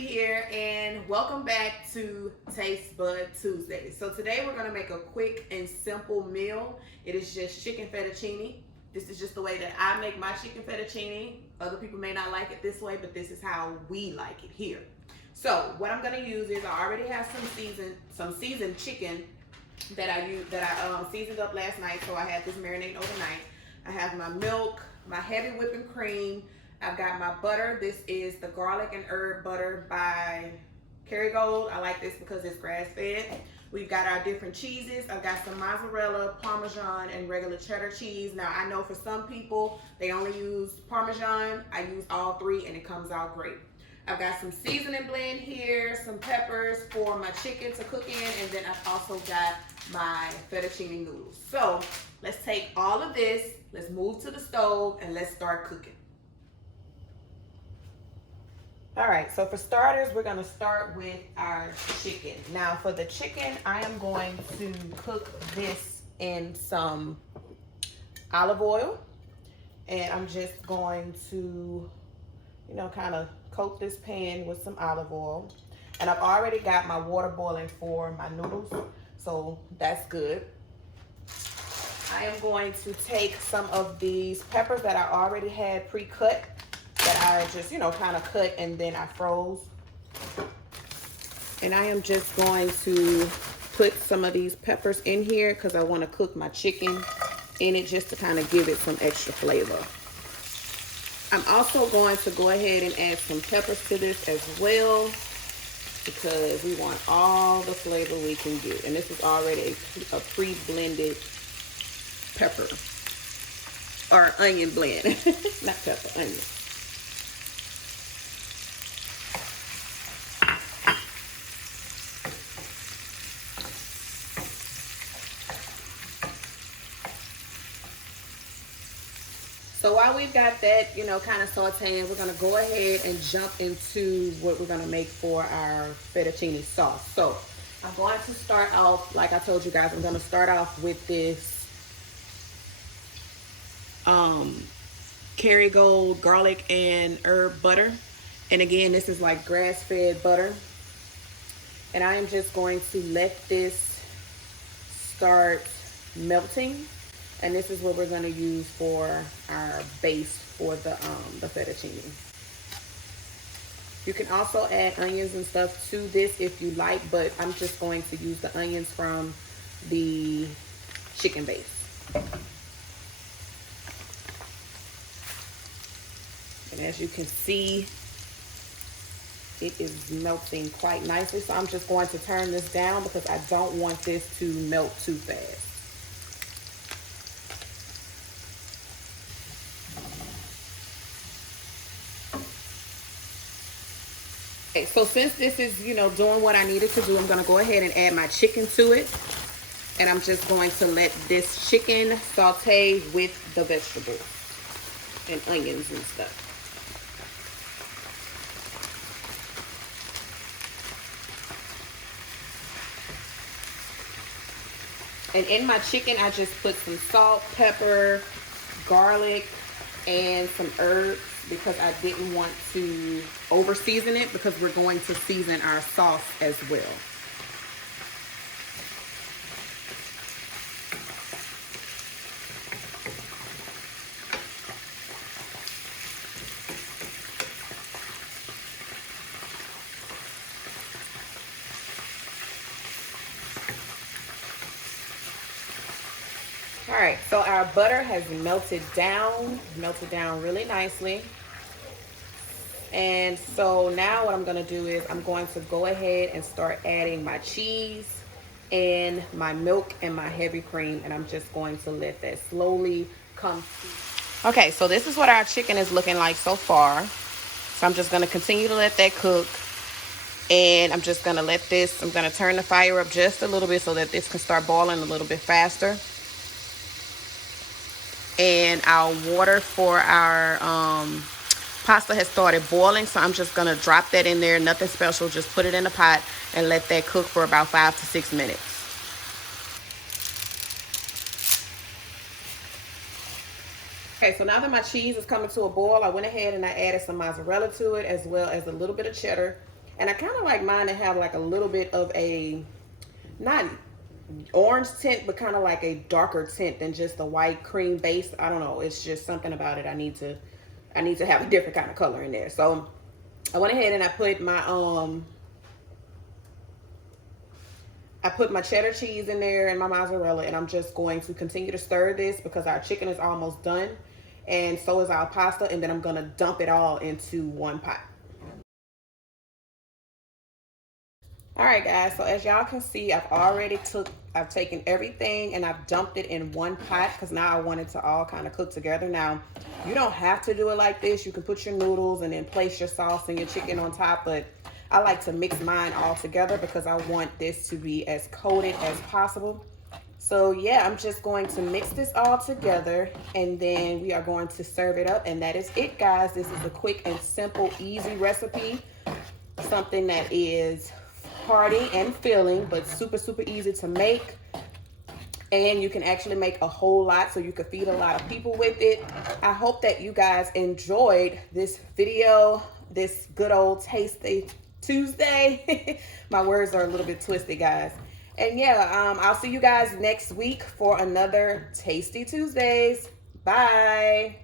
here, and welcome back to Taste Bud Tuesday. So today we're going to make a quick and simple meal. It is just chicken fettuccine. This is just the way that I make my chicken fettuccine. Other people may not like it this way, but this is how we like it here. So what I'm going to use is I already have some seasoned chicken that I seasoned up last night. So I had this marinating overnight. I have my milk, my heavy whipping cream. I've got my butter. This is the garlic and herb butter by Kerrygold. I like this because it's grass fed. We've got our different cheeses. I've got some mozzarella, Parmesan, and regular cheddar cheese. Now I know for some people they only use Parmesan. I use all three and it comes out great. I've got some seasoning blend here, some peppers for my chicken to cook in, and then I've also got my fettuccine noodles. So let's take all of this, let's move to the stove, and let's start cooking. All right, so for starters, we're gonna start with our chicken. Now for the chicken, I am going to cook this in some olive oil. And I'm just going to, kind of coat this pan with some olive oil. And I've already got my water boiling for my noodles, so that's good. I am going to take some of these peppers that I already had pre-cut, that I just, kind of cut and then I froze. And I am just going to put some of these peppers in here because I want to cook my chicken in it just to kind of give it some extra flavor. I'm also going to go ahead and add some peppers to this as well because we want all the flavor we can get. And this is already a pre-blended pepper or onion blend. Not pepper, onion. So while we've got that, kind of sauteing, we're going to go ahead and jump into what we're going to make for our fettuccine sauce. So I'm going to start off, like I told you guys, I'm going to start off with this Kerrygold garlic and herb butter. And again, this is like grass-fed butter. And I am just going to let this start melting. And this is what we're going to use for our base for the fettuccine. You can also add onions and stuff to this if you like, but I'm just going to use the onions from the chicken base. And as you can see, it is melting quite nicely. So I'm just going to turn this down because I don't want this to melt too fast. So since this is, doing what I needed to do, I'm going to go ahead and add my chicken to it. And I'm just going to let this chicken saute with the vegetables and onions and stuff. And in my chicken, I just put some salt, pepper, garlic, and some herbs because I didn't want to over season it because we're going to season our sauce as well. All right, so our butter has melted down really nicely. And so now what I'm going to do is I'm going to go ahead and start adding my cheese and my milk and my heavy cream. And I'm just going to let that slowly come through. Okay, so this is what our chicken is looking like so far. So I'm just going to continue to let that cook. And I'm just going to let this, I'm going to turn the fire up just a little bit so that this can start boiling a little bit faster. And our water for our pasta has started boiling, so I'm just going to drop that in there. Nothing special, just put it in the pot and let that cook for about 5 to 6 minutes. Okay, so now that my cheese is coming to a boil, I went ahead and I added some mozzarella to it as well as a little bit of cheddar. And I kind of like mine to have like a little bit of a, not orange tint, but kind of like a darker tint than just the white cream base. I don't know. It's just something about it. I need to have a different kind of color in there. So I went ahead and I put my cheddar cheese in there and my mozzarella, and I'm just going to continue to stir this because our chicken is almost done, and so is our pasta, and then I'm gonna dump it all into one pot. All right, guys, so as y'all can see, I've taken everything and I've dumped it in one pot because now I want it to all kind of cook together. Now, you don't have to do it like this. You can put your noodles and then place your sauce and your chicken on top, but I like to mix mine all together because I want this to be as coated as possible. So yeah, I'm just going to mix this all together and then we are going to serve it up, and that is it, guys. This is a quick and simple, easy recipe. Something that is hearty and filling, but super, super easy to make. And you can actually make a whole lot, so you could feed a lot of people with it. I hope that you guys enjoyed this video, this good old Tasty Tuesday. My words are a little bit twisted, guys. And yeah, I'll see you guys next week for another Tasty Tuesdays. Bye.